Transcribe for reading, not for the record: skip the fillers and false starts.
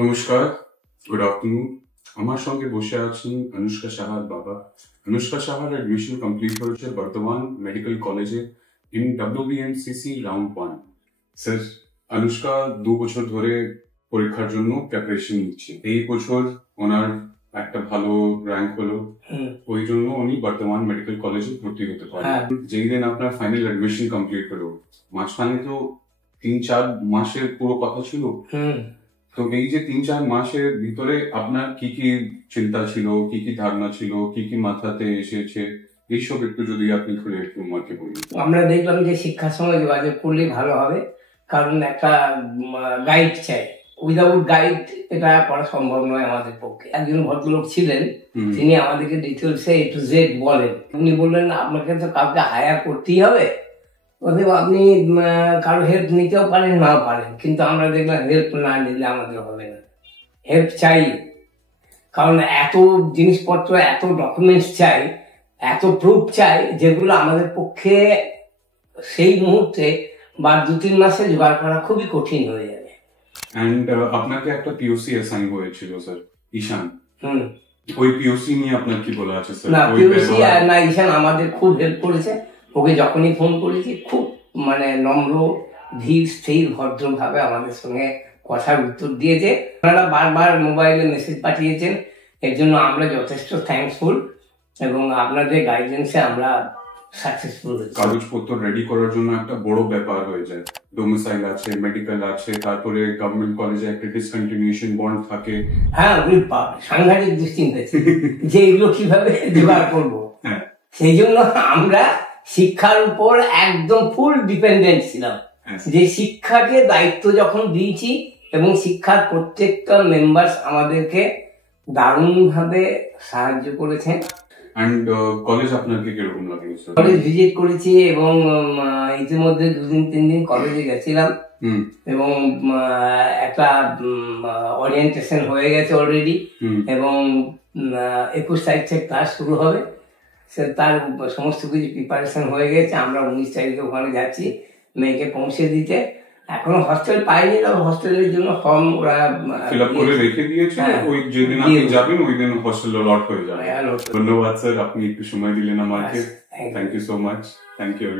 নমস্কার, good afternoon. আমার সঙ্গে বসে আছেন অনুষ্কা সাহার বাবা। অনুষ্কা সাহার এডমিশন কমপ্লিট হয়েছে বর্ধমান মেডিকেল কলেজে in WBMCC round 1। Sir, Anushka 2 বছর ধরে পরীক্ষার জন্য প্রিপারেশন নিচ্ছে। এই বছর ওনার একটা ভালো র্যাঙ্ক হলো, ওই জন্য উনি বর্ধমান মেডিকেল কলেজে ভর্তি হতে পারেন। যেই দিন আপনার ফাইনাল এডমিশন কমপ্লিট হলো, মাঝখানে তো 3-4 মাসের পুরো কথা ছিল। তো এই যে 3-4 মাসের ভিতরে আপনার কি কি চিন্তা ছিল, কি কি ধারণা ছিল, কি কি মাথাতে এসেছে, এইসব একটু যদি আপনি খুলে একটু আমাকে বলুন। আমরা দেখলাম যে শিক্ষার সঙ্গে যোগাযোগ করলে ভালো হবে, কারণ একটা গাইড চাই। উইদাউট গাইড এটা করা সম্ভব নয় আমাদের পক্ষে। একজন ভদ্রলোক ছিলেন, তিনি আমাদেরকে ডিটেলসে A to Z বলেন। উনি বললেন, আপনাকে তো কাউকে হায়ার করতেই হবে, অতএব আপনি কারো হেল্প নিতেও পারেন, নাও পারেন, কিন্তু আমরা দেখলাম হেল্প না নিলে আমাদের হবে না। হেল্প চাই, কারণ এত জিনিসপত্র, এত ডকুমেন্টস চাই, এত প্রুফ চাই, যেগুলো আমাদের পক্ষে সেই মুহূর্তে বা 2-3 মাসে জোগাড় করা খুবই কঠিন হয়ে যাবে। এন্ড আপনাকে একটা POC অ্যাসাইন হয়েছিল স্যার, ঈশান। ওই POC নিয়ে আপনার কি বলা আছে স্যার? না, POC না, ঈশান আমাদের খুব হেল্প করেছে। ওকে যখনই ফোন করেছি খুব নম্র, ধীর স্থির, ভদ্রভাবে আমাদের সঙ্গে কথার উত্তর দিয়েছে। আপনারা বারবার মোবাইলে মেসেজ পাঠিয়েছেন, এর জন্য আমরা যথেষ্ট থ্যাঙ্কফুল, এবং আপনাদের গাইডেন্সে আমরা সাকসেসফুল হয়েছি। কাগজপত্র রেডি করার জন্য একটা বড় ব্যাপার হয়ে যায়। ডোমিসাইল আছে, মেডিকেল আছে, তারপরে গভর্নমেন্ট কলেজে একটা ডিসকন্টিনিউশন বন্ড থাকে। হ্যাঁ, সাংঘাতিক দুশ্চিন্তা যে এগুলো কিভাবে জোগাড় করবো। সেই জন্য আমরা শিক্ষার উপর একদম ফুল ডিপেন্ডেন্ট ছিলাম। যে শিক্ষাকে দায়িত্ব যখন দিয়েছি, এবং শিক্ষার প্রত্যেকটা মেম্বার আমাদেরকে দারুণভাবে সাহায্য করেছেন। এন্ড কলেজ আপনাকে কিরকম লাগলো? কলেজ ভিজিট করেছি, এবং ইতিমধ্যে 2-3 দিন কলেজে গেছিলাম, এবং একটা ওরিয়েন্টেশন হয়ে গেছে অলরেডি, এবং 21 তারিখ থেকে ক্লাস শুরু হবে। তার সমস্ত কিছু প্রিপারেশন হয়ে গেছে। আমরা 19 তারিখে ওখানে যাচ্ছি মেয়েকে পৌঁছে দিতে। এখনো হস্টেল পাইনি, তবে হস্টেলের জন্য ফর্ম ওরা ফিল আপ করে রেখে দিয়েছে। ওই যেদিন আপনি যাবেন ওই দিন হস্টেল লট হয়ে যাবে। ধন্যবাদ স্যার, আপনি একটু সময় দিলেন আমাকে। Thank you so much. Thank you.